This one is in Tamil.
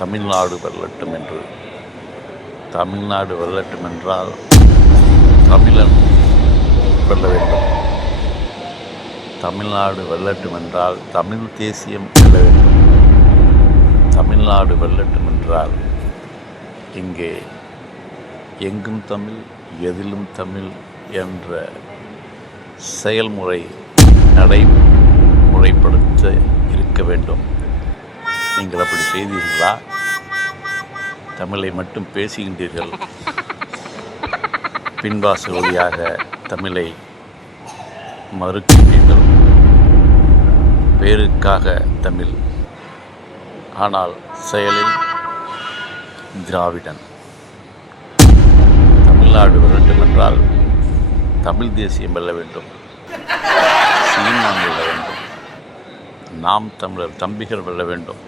தமிழ்நாடு வெல்லட்டும் என்று. தமிழ்நாடு வெல்லட்டும் என்றால் தமிழன் வெல்ல வேண்டும். தமிழ்நாடு வெல்லட்டும் என்றால் தமிழ் தேசியம் வெல்ல வேண்டும். தமிழ்நாடு வெல்லட்டும் என்றால் இங்கே எங்கும் தமிழ் எதிலும் தமிழ் என்ற செயல்முறை நடைமுறைப்படுத்த இருக்க வேண்டும். நீங்கள் அப்படி செய்தீர்களா? தமிழை மட்டும் பேசுகின்றீர்கள், பின்வாசல் வழியாக தமிழை மறுக்கின்றீர்கள். பேருக்காக தமிழ், ஆனால் செயலில் திராவிடன். தமிழ்நாடு வெல்லட்டும் என்றால் தமிழ் தேசியம் வெல்ல வேண்டும், சீமான் வெல்ல வேண்டும், நாம் தமிழர் தம்பிகள் வெல்ல வேண்டும்.